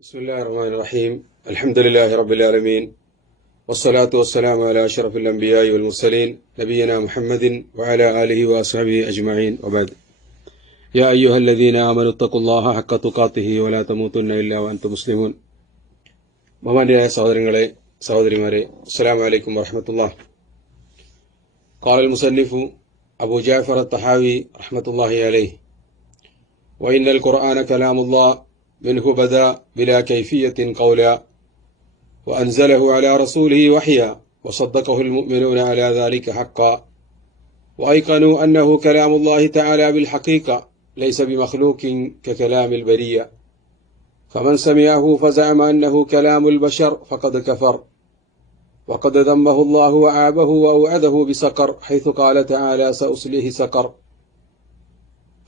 بسم الله الرحمن الرحيم الحمد لله رب العالمين والصلاة والسلام على أشرف الأنبياء والمرسلين نبينا محمد وعلى آله وأصحابه أجمعين وبعد يا أيها الذين آمنوا اتقوا الله حق تقاته ولا تموتن إلا وأنتم مسلمون ബഹുമാന്യരായ സഹോദരങ്ങളെ സഹോദരിമാരെ അസ്സലാമു അലൈക്കും വറഹ്മത്തുള്ളാഹി. قال المصنف أبو جعفر الطحاوي رحمة الله عليه وإن القرآن كلام الله منه بدا بلا كيفية قولا وأنزله على رسوله وحيا وصدقه المؤمنون على ذلك حقا وأيقنوا أنه كلام الله تعالى بالحقيقة ليس بمخلوق ككلام البرية فمن سمعه فزعم أنه كلام البشر فقد كفر وقد ذمه الله وعابه وأوعده بسقر حيث قال تعالى سأصليه سقر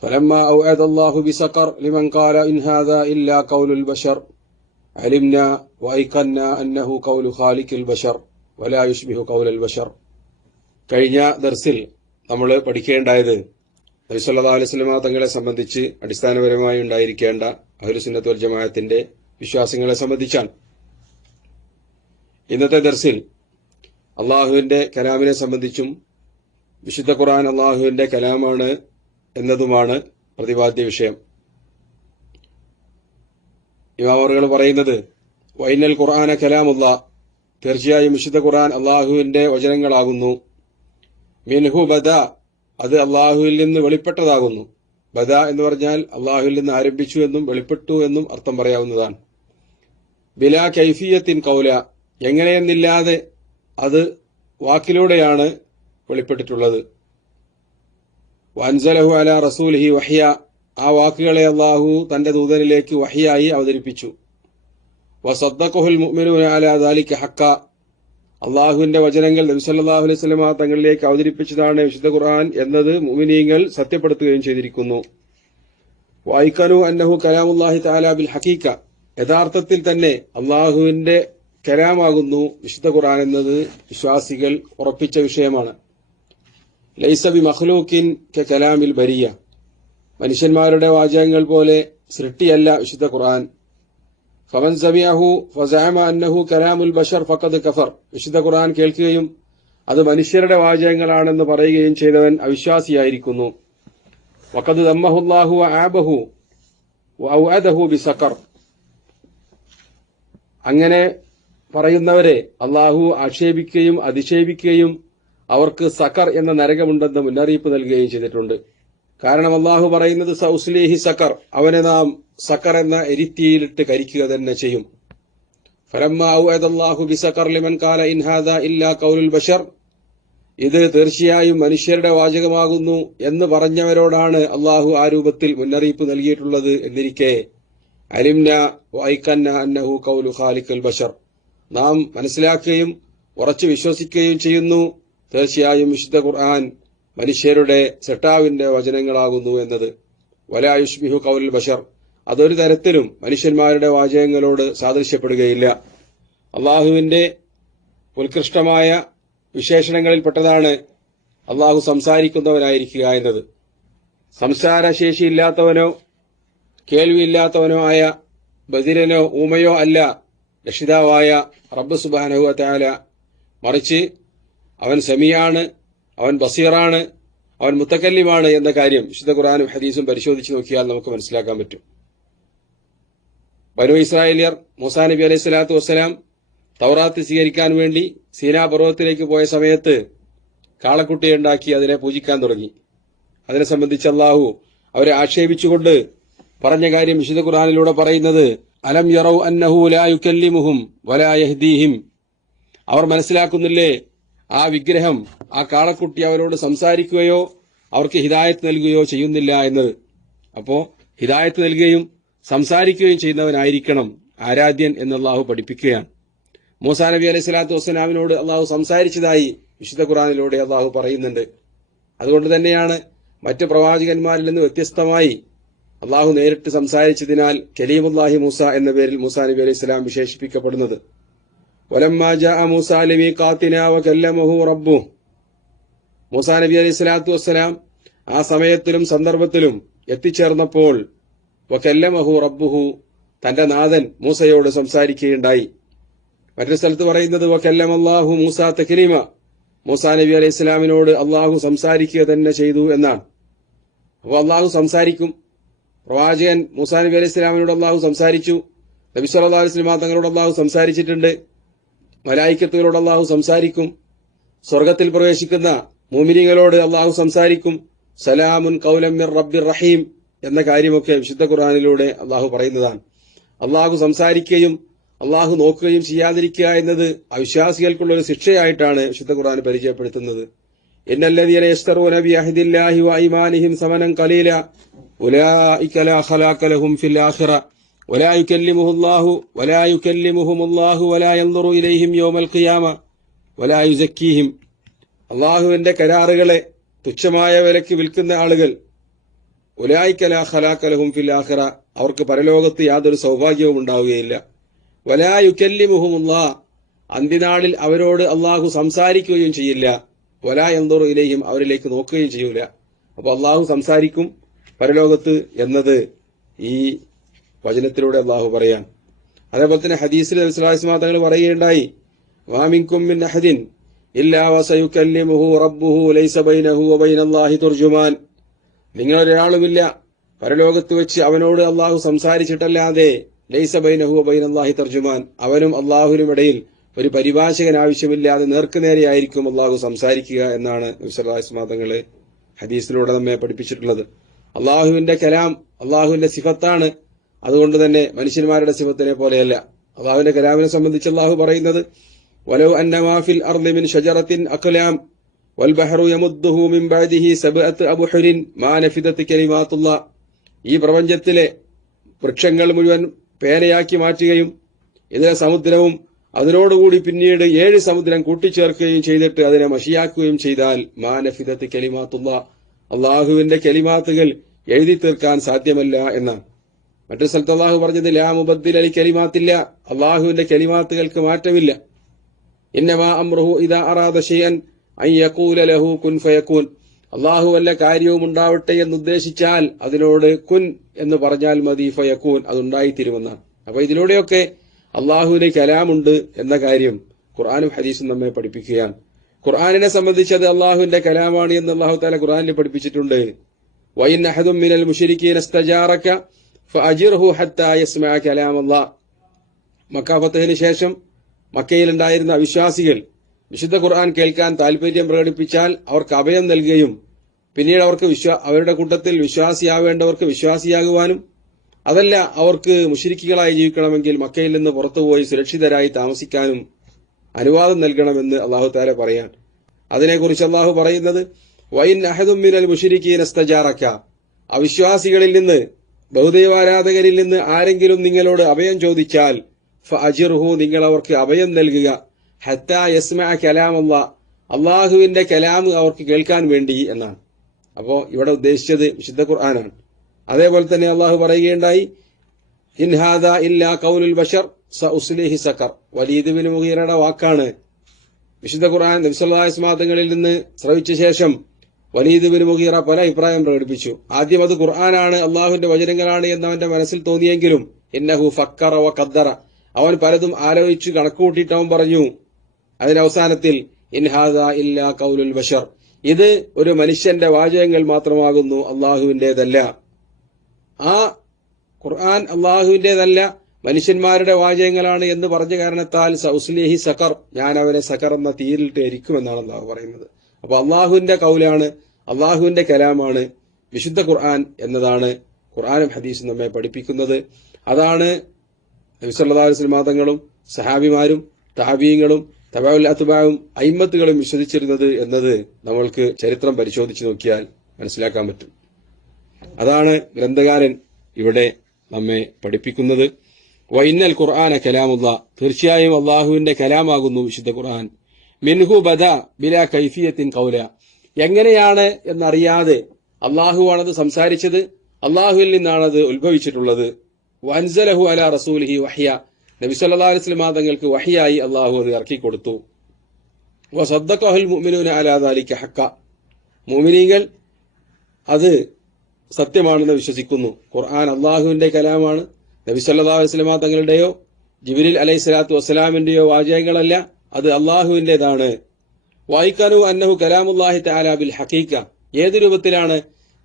فلما أوعد الله بسقر لمن قال إن هذا إلا قول البشر علمنا وأيقنا أنه قول خالق البشر ولا يشبه قول البشر. കഴിഞ്ഞ ദർസിൽ നമ്മൾ പഠിക്കേണ്ടായത് നബി സല്ലല്ലാഹു അലൈഹി വസല്ലം തങ്ങളെ സംബന്ധിച്ച് അടിസ്ഥാനപരമായി ഉണ്ടായിരിക്കേണ്ട അഹ്ലുസുന്നത്ത് വൽ ജമാഅത്തിന്റെ വിശ്വാസങ്ങളെ സംബന്ധിച്ചാണ്. ഇന്നത്തെ ദർസിൽ അള്ളാഹുവിന്റെ കലാമിനെ സംബന്ധിച്ചും വിശുദ്ധ ഖുർആൻ അള്ളാഹുവിന്റെ കലാമാണ് എന്നതുമാണ് പ്രതിപാദ്യ വിഷയം. ഇമാമുകൾ പറയുന്നത് വൈനൽ ഖുർആന കലാമുല്ലാഹ്, തീർച്ചയായും വിശുദ്ധ ഖുർആൻ അള്ളാഹുവിന്റെ വചനങ്ങളാകുന്നു. മിൻഹു ബദ, അത് അള്ളാഹുവിൽ നിന്ന് വെളിപ്പെട്ടതാകുന്നു. ബദ എന്ന് പറഞ്ഞാൽ അള്ളാഹുവിൽ നിന്ന് ആരംഭിച്ചു എന്നും വെളിപ്പെട്ടു എന്നും അർത്ഥം പറയാവുന്നതാണ്. ബിലാ കൈഫിയത്തിൻ കൗല, എങ്ങനെയെന്നില്ലാതെ അത് വാക്കിലൂടെയാണ് വെളിപ്പെട്ടിട്ടുള്ളത്. വൻസലഹു അല റസൂലിഹി വഹ്യ, ആ വാക്കുകളെ അള്ളാഹു തന്റെ ദൂതനിലേക്ക് വഹ്യായി അവതരിപ്പിച്ചു. വസദ്ദഖഹുൽ മുഅ്മിനൂന അലാ ദാലിക ഹഖ, അള്ളാഹുവിന്റെ വചനങ്ങൾ നബി സല്ലല്ലാഹു അലൈഹി വസല്ലം തങ്ങളിലേക്ക് അവതരിപ്പിച്ചതാണ് വിശുദ്ധ ഖുർആൻ എന്നത് മുഅ്മിനീങ്ങൾ സത്യപ്പെടുത്തുകയും ചെയ്തിരിക്കുന്നു. വഅയ്ഖനു അന്നഹു കലാമുല്ലാഹി തആല ബിൽ ഹഖീഖ, യഥാർത്ഥത്തിൽ തന്നെ അള്ളാഹുവിന്റെ കലാമാകുന്നു വിശുദ്ധ ഖുർആൻ എന്നത് വിശ്വാസികൾ ഉറപ്പിച്ച വിഷയമാണ്. ലൈസ ബി മഖ്ലൂഖിൻ കലാമിൽ ബരിയ, മനുഷ്യന്മാരുടെ വാചകങ്ങൾ പോലെ സൃഷ്ടിയല്ല വിശുദ്ധ ഖുർആൻ. ഫമൻ സമിഅഹു ഫസഅമ അന്നഹു കലാമുൽ ബശർ ഫഖദ് കഫർ, വിശുദ്ധ ഖുർആൻ കേൾക്കുകയും അത് മനുഷ്യരുടെ വാചകങ്ങളാണെന്ന് പറയുകയും ചെയ്തവൻ അവിശ്വാസിയായിരിക്കുന്നു. വഖദ് ദമ്മഹു അല്ലാഹു വഅബഹു വഔഅദഹു ബിസഖർ, അങ്ങനെ പറയുന്നവരെ അള്ളാഹു ആക്ഷേപിക്കുകയും അധിക്ഷേപിക്കുകയും അവർക്ക് സഖർ എന്ന നരകമുണ്ടെന്ന് മുന്നറിയിപ്പ് നൽകുകയും ചെയ്തിട്ടുണ്ട്. കാരണം അള്ളാഹു പറയുന്നത് സൗസ്ലീഹി സഖർ, അവനെ നാം സഖർ എന്ന എരിത്തിയിലിട്ട് കരിക്കുക തന്നെ ചെയ്യും. ഫലമ്മാ ഔഅദല്ലാഹു ബിസഖർ ലിമൻ ഖാല ഇൻ ഹാദാ ഇല്ലാ ഖൗലുൽ ബശർ, ഇത് തീർച്ചയായും മനുഷ്യരുടെ വാചകമാകുന്നു എന്ന് പറഞ്ഞവരോടാണ് അള്ളാഹു ആ രൂപത്തിൽ മുന്നറിയിപ്പ് നൽകിയിട്ടുള്ളത് എന്നിരിക്കെ അലിംന വഅയ്ഖന്ന അന്നഹു ഖൗലു ഖാലിഖുൽ ബശർ, നാം മനസ്സിലാക്കുകയും ഉറച്ചു വിശ്വസിക്കുകയും ചെയ്യുന്നു തീർച്ചയായും വിശുദ്ധ ഖുർആൻ മനുഷ്യരുടെ സൃഷ്ടാവിന്റെ വചനങ്ങളാകുന്നു എന്നത്. വലാ യുശ്ബിഹു ഖൗലുൽ ബശർ, അതൊരു തരത്തിലും മനുഷ്യന്മാരുടെ വാചകങ്ങളോട് സാദൃശ്യപ്പെടുകയില്ല. അള്ളാഹുവിന്റെ ഉത്കൃഷ്ടമായ വിശേഷണങ്ങളിൽപ്പെട്ടതാണ് അള്ളാഹു സംസാരിക്കുന്നവനായിരിക്കുക എന്നത്. സംസാരശേഷിയില്ലാത്തവനോ കേൾവിയില്ലാത്തവനോ ആയ ബദിരനോ ഊമയോ അല്ല രക്ഷിതാവായ റബ്ബ് സുബ്ഹാനഹു വ തആല, മറിച്ച് അവൻ സമീആണ്, അവൻ ബസീറാണ്, അവൻ മുത്തക്കല്ലിമാണ് എന്ന കാര്യം വിശുദ്ധ ഖുർആനും ഹദീസും പരിശോധിച്ച് നോക്കിയാൽ നമുക്ക് മനസ്സിലാക്കാൻ പറ്റും. ബനൂ ഇസ്രായേലിയർ മൂസാ നബി അലൈഹി സ്വലാത്തു വസ്സലാം തൗറാത്ത് സ്വീകരിക്കാൻ വേണ്ടി സീനാ പർവ്വതത്തിലേക്ക് പോയ സമയത്ത് കാളക്കുട്ടിയെ ഉണ്ടാക്കി അതിനെ പൂജിക്കാൻ തുടങ്ങി. അതിനെ സംബന്ധിച്ച് അല്ലാഹു അവരെ ആക്ഷേപിച്ചുകൊണ്ട് പറഞ്ഞ കാര്യം വിശുദ്ധ ഖുർആനിലൂടെ പറയുന്നത് അലം യറൗ അന്നഹു ലാ യുകല്ലിമുഹും വലാ യഹ്ദീഹിം, അവർ മനസ്സിലാക്കുന്നില്ലേ ആ വിഗ്രഹം, ആ കാളക്കുട്ടി അവരോട് സംസാരിക്കുകയോ അവർക്ക് ഹിദായത്ത് നൽകുകയോ ചെയ്യുന്നില്ല എന്നത്. അപ്പോ ഹിദായത്ത് നൽകുകയും സംസാരിക്കുകയും ചെയ്യുന്നവനായിരിക്കണം ആരാധ്യൻ എന്ന് അള്ളാഹു പഠിപ്പിക്കുകയാണ്. മൂസാ നബി അലൈഹി സ്വലാത്തു വസ്സലാമിനോട് അള്ളാഹു സംസാരിച്ചതായി വിശുദ്ധ ഖുർആനിലൂടെ അള്ളാഹു പറയുന്നുണ്ട്. അതുകൊണ്ട് തന്നെയാണ് മറ്റ് പ്രവാചകന്മാരിൽ നിന്ന് വ്യത്യസ്തമായി അള്ളാഹു നേരിട്ട് സംസാരിച്ചതിനാൽ കലീമുല്ലാഹി മൂസ എന്ന പേരിൽ മൂസാ നബി അലൈഹി സ്വലാം വിശേഷിപ്പിക്കപ്പെടുന്നത്. വലമ്മാ ജാഅ മൂസാ ലിമീഖാത്തിനാ വകല്ലമഹു റബ്ബുഹു, മൂസാ നബി അലൈഹി സ്വലാത്തു വസ്സലാം ആ സമയത്തിലും സന്ദർഭത്തിലും എത്തിച്ചേർന്നപ്പോൾ വകല്ലമഹു റബ്ബുഹു, തന്റെ നാഥൻ മൂസയോട് സംസാരിക്കുകയുണ്ടായി. മറ്റൊരു സ്ഥലത്ത് പറയുന്നത് വകല്ലമല്ലാഹു മൂസ തക്ലീമ, മൂസാ നബി അലൈഹി ഇസ്ലാമിനോട് അള്ളാഹു സംസാരിക്കുക തന്നെ ചെയ്തു എന്നാണ്. അപ്പോൾ അള്ളാഹു സംസാരിക്കും. പ്രവാചകൻ മൂസാ നബി അലൈഹി ഇസ്ലാമിനോട് അള്ളാഹു സംസാരിച്ചു. നബി സല്ലല്ലാഹു അലൈഹി വസല്ലം തങ്ങളോട് അള്ളാഹു സംസാരിച്ചിട്ടുണ്ട്. മലായിക്കത്തുകളോട് അള്ളാഹു സംസാരിക്കും. സ്വർഗത്തിൽ പ്രവേശിക്കുന്ന മുഅ്മിനീങ്ങളോട് അള്ളാഹു സംസാരിക്കും. സലാമുൻ ഖൗലൻ മിർ റബ്ബിർ റഹീം എന്ന കാര്യമൊക്കെ വിശുദ്ധ ഖുർആനിലൂടെ അള്ളാഹു പറയുന്നതാണ്. അള്ളാഹു സംസാരിക്കുകയും അള്ളാഹു നോക്കുകയും ചെയ്യാതിരിക്കുക എന്നത് അവിശ്വാസികൾക്കുള്ള ഒരു ശിക്ഷയായിട്ടാണ് വിശുദ്ധ ഖുർആൻ പരിചയപ്പെടുത്തുന്നത്. ഇന്നല്ലദീന യശ്തറൂന ബിഅഹ്ദില്ലാഹി വഅയ്മാനിഹിം സമനൻ ഖലീല ഉലൈക ലാ ഖലാഖ ലഹും ഫിൽ ആഖിറ വലാ യുകല്ലിമുഹുമുല്ലാഹു വലാ യൻദുറു ഇലൈഹിം യൗമൽ ഖിയാമ വലാ യുസക്കീഹിം. അള്ളാഹുവിന്റെ കരാറുകളെ തുച്ഛമായ വിലയ്ക്ക് വിൽക്കുന്ന ആളുകൾ, ഉലൈക ലാ ഖലാഖ ലഹും ഫിൽ ആഖിറ, അവർക്ക് പരലോകത്ത് യാതൊരു സൗഭാഗ്യവും ഉണ്ടാവുകയില്ല. വലാ യുകല്ലിമുഹുമുല്ലാഹ്, അന്ത്യനാളിൽ അവരോട് അള്ളാഹു സംസാരിക്കുകയും ചെയ്യില്ല. വലാ യൻദുറു ഇലൈഹിം, അവരിലേക്ക് നോക്കുകയും ചെയ്യൂല. അപ്പൊ അള്ളാഹു സംസാരിക്കും പരലോകത്ത് എന്നത് ഈ വചനത്തിലൂടെ അള്ളാഹു പറയാൻ. അതേപോലെ തന്നെ ഹദീസിൽ നബി സല്ലല്ലാഹു അലൈഹി വസല്ലം തങ്ങൾ പറയുകയുണ്ടായി, മാ മിൻകും മിൻ അഹദിൻ ഇല്ലാ വസയുകല്ലിമുഹു റബ്ബുഹു ലൈസ ബൈനഹു വബൈനല്ലാഹി തുർജുമാൻ. നിങ്ങളൊരാളുമില്ല പരലോകത്ത് വെച്ച് അവനോട് അള്ളാഹു സംസാരിച്ചിട്ടല്ലാതെ ലൈസ ബൈനഹു വബൈനല്ലാഹി തർജുമാൻ, അവനും അള്ളാഹുവിനും ഇടയിൽ ഒരു പരിഭാഷകൻ ആവശ്യമില്ലാതെ നേർക്കുനേരെയായിരിക്കും അള്ളാഹു സംസാരിക്കുക എന്നാണ് നബി സല്ലല്ലാഹു അലൈഹി വസല്ലം തങ്ങൾ ഹദീസിലൂടെ നമ്മെ പഠിപ്പിച്ചിട്ടുള്ളത്. അള്ളാഹുവിന്റെ കലാം അള്ളാഹുവിന്റെ സിഫത്താണ്. അതുകൊണ്ട് തന്നെ മനുഷ്യന്മാരുടെ സിഫത്തിനെ പോലെയല്ല. അള്ളാഹുവിന്റെ കലാമിനെ സംബന്ധിച്ച് അള്ളാഹു പറയുന്നത്, വലൗ അന്നമാ ഫിൽ അർളി മിൻ ഷജറത്തിൻ അഖ്ലാം വൽ ബഹ്റു യമുദ്ദുഹു മിൻ ബഅദിഹി സബ്അത്ത് അബ്ഹുരിൻ മാ നഫിദത് കലിമാത്തുല്ലാഹ്. ഈ പ്രപഞ്ചത്തിലെ വൃക്ഷങ്ങൾ മുഴുവൻ പേനയാക്കി മാറ്റുകയും ഇതിലെ സമുദ്രവും അതിനോടുകൂടി പിന്നീട് 7 സമുദ്രം കൂട്ടിച്ചേർക്കുകയും ചെയ്തിട്ട് അതിനെ മഷിയാക്കുകയും ചെയ്താൽ മാ നഫിദത് കലിമാത്തുല്ലാഹ്, അള്ളാഹുവിന്റെ കലിമാത്തുകൾ എഴുതി തീർക്കാൻ സാധ്യമല്ല എന്നാണ്. മറ്റൊരു സ്ഥലത്ത് അള്ളാഹു പറഞ്ഞത് ലാ മുബദ്ദില ലി കലിമാത്തില്ല, അള്ളാഹുവിന്റെ കലിമാത്തുകൾക്ക് മാറ്റമില്ല. ഇന്നമാ അംറുഹു ഇദാ അറാദ ശൈഅൻ അൻ യഖൂല ലഹു കുൻ ഫയകൂൻ, അള്ളാഹു വല്ല കാര്യവും ഉണ്ടാവട്ടെ എന്ന് ഉദ്ദേശിച്ചാൽ അതിനോട് കുൻ എന്ന് പറഞ്ഞാൽ മതി, ഫയകൂൻ, അതുണ്ടായിത്തീരുമെന്നാണ്. അപ്പൊ ഇതിലൂടെയൊക്കെ അള്ളാഹുവിന് കലാമുണ്ട് എന്ന കാര്യം ഖുർആനും ഹദീസും നമ്മെ പഠിപ്പിക്കുകയാണ്. ഖുർആനിനെ സംബന്ധിച്ച് അത് അള്ളാഹുവിന്റെ കലാമാണ് എന്ന് അള്ളാഹു തആല ഖുർആനിൽ പഠിപ്പിച്ചിട്ടുണ്ട്. വഇൻ അഹദും മിനൽ മുശ്രിക്കീന ഇസ്തജാറക ഫഅജിർഹു ഹത്താ യസ്മഅ കലാമല്ലാഹ്. മക്ക ഫതഹിന് ശേഷം മക്കയിലുണ്ടായിരുന്ന അവിശ്വാസികൾ വിശുദ്ധ ഖുർആൻ കേൾക്കാൻ താൽപര്യം പ്രകടിപ്പിച്ചാൽ അവർക്ക് അഭയം നൽകുകയും പിന്നീട് അവർക്ക് അവരുടെ കൂട്ടത്തിൽ വിശ്വാസിയാവേണ്ടവർക്ക് വിശ്വാസിയാകുവാനും അതല്ല അവർക്ക് മുശ്രിക്കുകളായി ജീവിക്കണമെങ്കിൽ മക്കയിൽ നിന്ന് പുറത്തുപോയി സുരക്ഷിതരായി താമസിക്കാനും അനുവാദം നൽകണമെന്ന് അള്ളാഹു തആല പറയാൻ. അതിനെക്കുറിച്ച് അള്ളാഹു പറയുന്നത്, വഇൻ അഹദും മിനൽ മുശ്രിക്കീന ഇസ്തജാറക, അവിശ്വാസികളിൽ നിന്ന് ബഹുദൈവാരാധകരിൽ നിന്ന് ആരെങ്കിലും നിങ്ങളോട് അഭയം ചോദിച്ചാൽ ഫഅജിർഹു, നിങ്ങൾ അവർക്ക് അഭയം നൽകുക, ഹത്താ യസ്മഅ കലാമല്ലാഹ്, അള്ളാഹുവിന്റെ കലാം അവർക്ക് കേൾക്കാൻ വേണ്ടി എന്നാണ്. അപ്പോ ഇവിടെ ഉദ്ദേശിച്ചത് വിശുദ്ധ ഖുർആനാണ്. അതേപോലെ തന്നെ അള്ളാഹു പറയുകയുണ്ടായി, ഇൻ ഹാദാ ഇല്ലാ ഖൗലുൽ ബശർ സഉസ്ലിഹി സഖർ. വലീദ് ബിൻ മുഗീറയുടെ വാക്കാണ്. വിശുദ്ധ ഖുർആൻ നബി സല്ലല്ലാഹു അലൈഹി വസല്ലം തങ്ങളിൽ നിന്ന് ശ്രവിച്ച ശേഷം വലീദ് ബിൻ മുഗീറ പല അഭിപ്രായം പ്രകടിപ്പിച്ചു. ആദ്യം അത് ഖുർആനാണ്, അള്ളാഹുവിന്റെ വചനങ്ങളാണ് എന്ന് അവന്റെ മനസ്സിൽ തോന്നിയെങ്കിലും ഇന്നഹു ഫക്കറ വ ഖദ്ദറ, അവൻ പലതും ആലോചിച്ചു കണക്കുകൂട്ടിയിട്ട് അവൻ പറഞ്ഞു. അതിനവസാനത്തിൽ ഇൻ ഹാദാ ഇല്ലാ ഖൗലുൽ ബശർ, ഇത് ഒരു മനുഷ്യന്റെ വാചകങ്ങൾ മാത്രമാകുന്നു, അള്ളാഹുവിന്റേതല്ല. ആ ഖുർആൻ അള്ളാഹുവിന്റേതല്ല, മനുഷ്യന്മാരുടെ വാചകങ്ങളാണ് എന്ന് പറഞ്ഞ കാരണത്താൽ സഉസ്ലിഹി സഖർ, ഞാൻ അവനെ സഖർ എന്ന തീയിലിട്ട് എരിക്കുമെന്നാണ് അള്ളാഹു പറയുന്നത്. അപ്പൊ അള്ളാഹുവിന്റെ കൗലാണ്, അള്ളാഹുവിന്റെ കലാമാണ് വിശുദ്ധ ഖുർആൻ എന്നതാണ് ഖുർആനും ഹദീസും നമ്മെ പഠിപ്പിക്കുന്നത്. അതാണ് നബി സല്ലല്ലാഹു അലൈഹി വസല്ലം തങ്ങളും സഹാബിമാരും താബീങ്ങളും തബഉൽ അത്ബാഉം അയിമ്മത്തുകളും വിശ്വസിച്ചിരുന്നത് എന്നത് നമ്മൾക്ക് ചരിത്രം പരിശോധിച്ച് നോക്കിയാൽ മനസ്സിലാക്കാൻ പറ്റും. അതാണ് ഗ്രന്ഥകാരൻ ഇവിടെ നമ്മെ പഠിപ്പിക്കുന്നത്. വഇന്നൽ ഖുർആന കലാമുല്ലാഹ്, തീർച്ചയായും അള്ളാഹുവിന്റെ കലാമാകുന്നു വിശുദ്ധ ഖുർആൻ. മിൻഹു ബദാ ബിലാ കൈഫിയത്തിൻ ഖൗല, എങ്ങനെയാണ് എന്നറിയാതെ അള്ളാഹുവാണത് സംസാരിച്ചത്, അള്ളാഹുവിൽ നിന്നാണത് ഉത്ഭവിച്ചിട്ടുള്ളത്. വൻസലഹു അലാ റസൂലിഹി വഹ്യ, നബി സല്ലല്ലാഹു അലൈഹി വസല്ലം തങ്ങൾക്ക് വഹ്യായി അള്ളാഹു അത് ഇറക്കി കൊടുത്തു. വസദ്ദഖഹുൽ മുഅ്മിനൂന അലാ ദാലിക ഹഖ്ക, മുഅ്മിനീങ്ങൾ അത് സത്യമാണെന്ന് വിശ്വസിക്കുന്നു. ഖുർആൻ അള്ളാഹുവിന്റെ കലാമാണ്, നബി സല്ലല്ലാഹു അലൈഹി വസല്ലമ തങ്ങളുടെയോ ജിബ്രീൽ അലൈഹി സ്വലാത്തു വസ്സലാമിന്റെയോ വാചകങ്ങളല്ല, അത് അള്ളാഹുവിന്റേതാണ്. വായിക്കാനു അന്നഹു കലാമുല്ലാഹി തആല ബിൽ ഹഖീഖ, ഏത് രൂപത്തിലാണ്?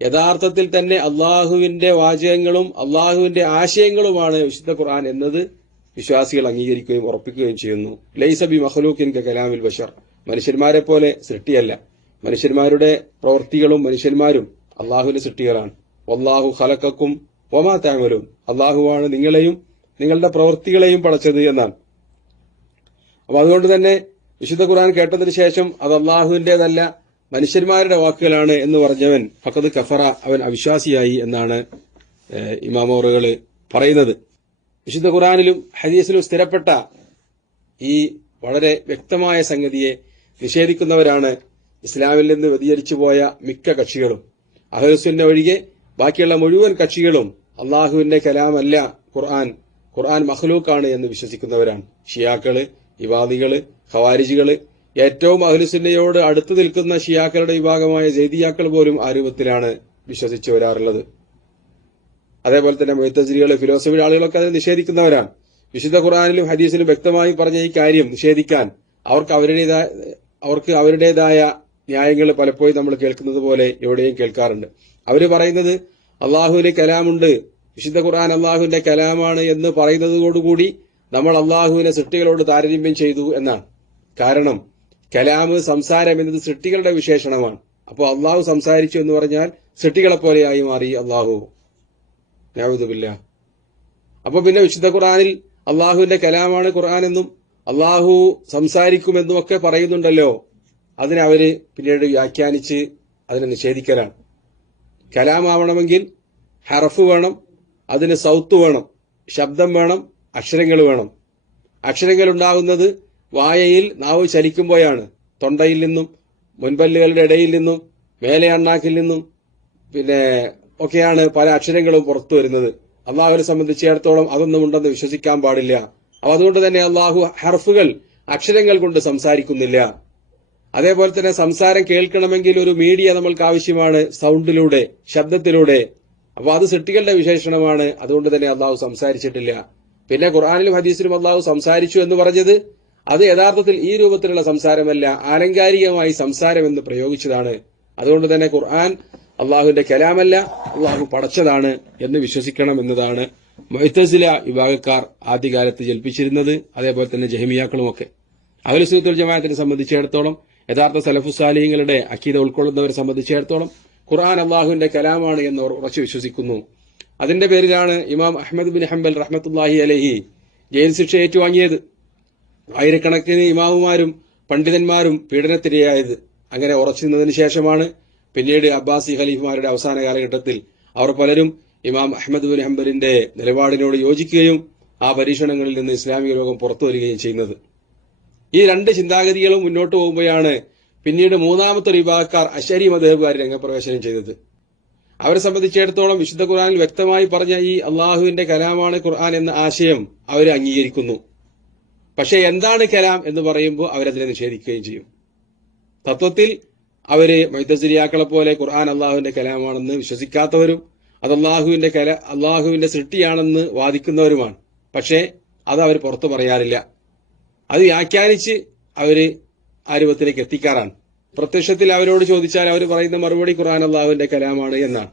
യഥാർത്ഥത്തിൽ തന്നെ അള്ളാഹുവിന്റെ വാചകങ്ങളും അള്ളാഹുവിന്റെ ആശയങ്ങളുമാണ് വിശുദ്ധ ഖുർആൻ എന്നത് വിശ്വാസികൾ അംഗീകരിക്കുകയും ഉറപ്പിക്കുകയും ചെയ്യുന്നു. ലൈസ ബി മഖ്ലൂഖിൻ കലാമിൽ ബശർ, മനുഷ്യന്മാരെ പോലെ സൃഷ്ടിയല്ല. മനുഷ്യന്മാരുടെ പ്രവൃത്തികളും മനുഷ്യന്മാരും അള്ളാഹുവിന്റെ സൃഷ്ടികളാണ്. വല്ലാഹു ഖലഖക്കും വമാ തഅമലൂൻ, അള്ളാഹുവാണ് നിങ്ങളെയും നിങ്ങളുടെ പ്രവൃത്തികളെയും പടച്ചത് എന്നാണ്. അപ്പൊ അതുകൊണ്ട് തന്നെ വിശുദ്ധ ഖുർആൻ കേട്ടതിന് ശേഷം അത് അള്ളാഹുവിന്റേതല്ല, മനുഷ്യന്മാരുടെ വാക്കുകളാണ് എന്ന് പറഞ്ഞവൻ ഫഖദ് കഫറ, അവൻ അവിശ്വാസിയായി എന്നാണ് ഇമാമോറുകൾ പറയുന്നത്. വിശുദ്ധ ഖുർആനിലും ഹദീസിലും സ്ഥിരപ്പെട്ട ഈ വളരെ വ്യക്തമായ സംഗതിയെ നിഷേധിക്കുന്നവരാണ് ഇസ്ലാമിൽ നിന്ന് വ്യതിചലിച്ചു പോയ മിക്ക കക്ഷികളും. അഹ്ലുസുന്ന ഒഴികെ ബാക്കിയുള്ള മുഴുവൻ കക്ഷികളും അള്ളാഹുവിന്റെ കലാമല്ല ഖുർആൻ മഖ്ലൂക്കാണ് എന്ന് വിശ്വസിക്കുന്നവരാണ്. ഷിയാക്കള്, ഇവാദികള്, ഖവാരിജികള്, ഏറ്റവും അഹ്ലുസുന്നയോട് അടുത്തു നിൽക്കുന്ന ഷിയാക്കളുടെ വിഭാഗമായ സൈദിയാക്കൾ പോലും ആ രൂപത്തിലാണ് വിശ്വസിച്ചു വരാറുള്ളത്. അതേപോലെ തന്നെ മുഅ്തസിലികള്, ഫിലോസഫിയുടെ ആളുകളൊക്കെ അതിനെ നിഷേധിക്കുന്നവരാണ്. വിശുദ്ധ ഖുർആനിലും ഹദീസിലും വ്യക്തമായി പറഞ്ഞ ഈ കാര്യം നിഷേധിക്കാൻ അവർക്ക് അവരുടേതായ ന്യായങ്ങൾ പലപ്പോഴും നമ്മൾ കേൾക്കുന്നത് പോലെ എവിടെയും കേൾക്കാറുണ്ട്. അവര് പറയുന്നത് അള്ളാഹുവിന് കലാമുണ്ട്, വിശുദ്ധ ഖുർആൻ അള്ളാഹുവിന്റെ കലാമാണ് എന്ന് പറയുന്നതോടുകൂടി നമ്മൾ അള്ളാഹുവിനെ സൃഷ്ടികളോട് താരതമ്യം ചെയ്തു എന്നാണ്. കാരണം കലാമ്, സംസാരം എന്നത് സൃഷ്ടികളുടെ വിശേഷണമാണ്. അപ്പോൾ അള്ളാഹു സംസാരിച്ചു എന്ന് പറഞ്ഞാൽ സൃഷ്ടികളെ പോലെയായി മാറി അള്ളാഹു. നഊദു ബില്ലാഹ്. അപ്പൊ പിന്നെ വിശുദ്ധ ഖുർആനിൽ അള്ളാഹുവിന്റെ കലാമാണ് ഖുർആൻ എന്നും അള്ളാഹു സംസാരിക്കുമെന്നും ഒക്കെ പറയുന്നുണ്ടല്ലോ, അതിനെ അവര് പിന്നീട് വ്യാഖ്യാനിച്ച് അതിനെ നിഷേധിക്കലാണ്. കലാമാവണമെങ്കിൽ ഹറഫ് വേണം, അതിന് സൗത്ത് വേണം, ശബ്ദം വേണം, അക്ഷരങ്ങൾ വേണം. അക്ഷരങ്ങൾ ഉണ്ടാകുന്നത് വായയിൽ നാവ് ചലിക്കുമ്പോഴാണ്. തൊണ്ടയിൽ നിന്നും മുൻപല്ലുകളുടെ ഇടയിൽ നിന്നും മേലെ അണ്ണാക്കിൽ നിന്നും പിന്നെ ഒക്കെയാണ് പല അക്ഷരങ്ങളും പുറത്തു വരുന്നത്. അള്ളാഹുവിനെ സംബന്ധിച്ചിടത്തോളം അതൊന്നും ഉണ്ടെന്ന് വിശ്വസിക്കാൻ പാടില്ല. അപ്പൊ അതുകൊണ്ട് തന്നെ അള്ളാഹു ഹർഫുകൾ, അക്ഷരങ്ങൾ കൊണ്ട് സംസാരിക്കുന്നില്ല. അതേപോലെ തന്നെ സംസാരം കേൾക്കണമെങ്കിൽ ഒരു മീഡിയ നമ്മൾക്ക് ആവശ്യമാണ്, സൗണ്ടിലൂടെ, ശബ്ദത്തിലൂടെ. അപ്പൊ അത് സൃഷ്ടികളുടെ വിശേഷണമാണ്. അതുകൊണ്ട് തന്നെ അള്ളാഹു സംസാരിച്ചിട്ടില്ല. പിന്നെ ഖുർആനിലും ഹദീസിലും അള്ളാഹു സംസാരിച്ചു എന്ന് പറഞ്ഞത് അത് യഥാർത്ഥത്തിൽ ഈ രൂപത്തിലുള്ള സംസാരമല്ല, ആലങ്കാരികമായി സംസാരം എന്ന് പ്രയോഗിച്ചതാണ്. അതുകൊണ്ട് തന്നെ ഖുർആൻ അള്ളാഹുവിന്റെ കലാമല്ല, അള്ളാഹു പടച്ചതാണ് എന്ന് വിശ്വസിക്കണം എന്നതാണ് മുഅ്തസില വിഭാഗക്കാർ ആദ്യകാലത്ത് ജൽപ്പിച്ചിരുന്നത്. അതേപോലെ തന്നെ ജഹ്മിയാക്കളുമൊക്കെ. അഹ്ലുസുന്നത്ത് വൽ ജമാഅത്തിനെ സംബന്ധിച്ചിടത്തോളം, യഥാർത്ഥ സലഫുസ് സാലിഹീങ്ങളുടെ അഖീദ ഉൾക്കൊള്ളുന്നവരെ സംബന്ധിച്ചിടത്തോളം ഖുർആൻ അള്ളാഹുവിന്റെ കലാമാണ് എന്ന് അവർ ഉറച്ചു വിശ്വസിക്കുന്നു. അതിന്റെ പേരിലാണ് ഇമാം അഹ്മദ് ബിൻ ഹംബൽ റഹ്മത്തുള്ളാഹി അലൈഹി ജയിൽ ശിക്ഷ ഏറ്റുവാങ്ങിയത്. ആയിരക്കണക്കിന് ഇമാമുമാരും പണ്ഡിതന്മാരും പീഡനത്തിരയായത്. അങ്ങനെ ഉറച്ചു നിന്നതിന് ശേഷമാണ് പിന്നീട് അബ്ബാസി ഖലീഫമാരുടെ അവസാന കാലഘട്ടത്തിൽ അവർ പലരും ഇമാം അഹ്മദ് ബിൻ ഹംബലിന്റെ നിലപാടിനോട് യോജിക്കുകയും ആ പരീക്ഷണങ്ങളിൽ നിന്ന് ഇസ്ലാമിക ലോകം പുറത്തു വരികയും ചെയ്യുന്നത്. ഈ രണ്ട് ചിന്താഗതികളും മുന്നോട്ട് പോകുമ്പോഴാണ് പിന്നീട് മൂന്നാമത്തെ വിഭാഗക്കാർ അശരി മദ്ഹബുകാർ രംഗപ്രവേശനം ചെയ്തത്. അവരെ സംബന്ധിച്ചിടത്തോളം വിശുദ്ധ ഖുർആനിൽ വ്യക്തമായി പറഞ്ഞ ഈ അള്ളാഹുവിന്റെ കലാമാണ് ഖുർആൻ എന്ന ആശയം അവർ അംഗീകരിക്കുന്നു. പക്ഷെ എന്താണ് കലാം എന്ന് പറയുമ്പോൾ അവരതിനെ നിഷേധിക്കുകയും ചെയ്യും. തത്വത്തിൽ അവര് മുഅ്തസിലിയാക്കളെ പോലെ ഖുർആൻ അള്ളാഹുവിന്റെ കലാമാണെന്ന് വിശ്വസിക്കാത്തവരും അത് അള്ളാഹുവിന്റെ സൃഷ്ടിയാണെന്ന് വാദിക്കുന്നവരുമാണ്. പക്ഷേ അത് അവർ പുറത്തു പറയാറില്ല. അത് വ്യാഖ്യാനിച്ച് അവര് ആ രൂപത്തിലേക്ക് എത്തിക്കാറാണ്. പ്രത്യക്ഷത്തിൽ അവരോട് ചോദിച്ചാൽ അവർ പറയുന്ന മറുപടി ഖുർആൻ അള്ളാഹുവിന്റെ കലാമാണ് എന്നാണ്.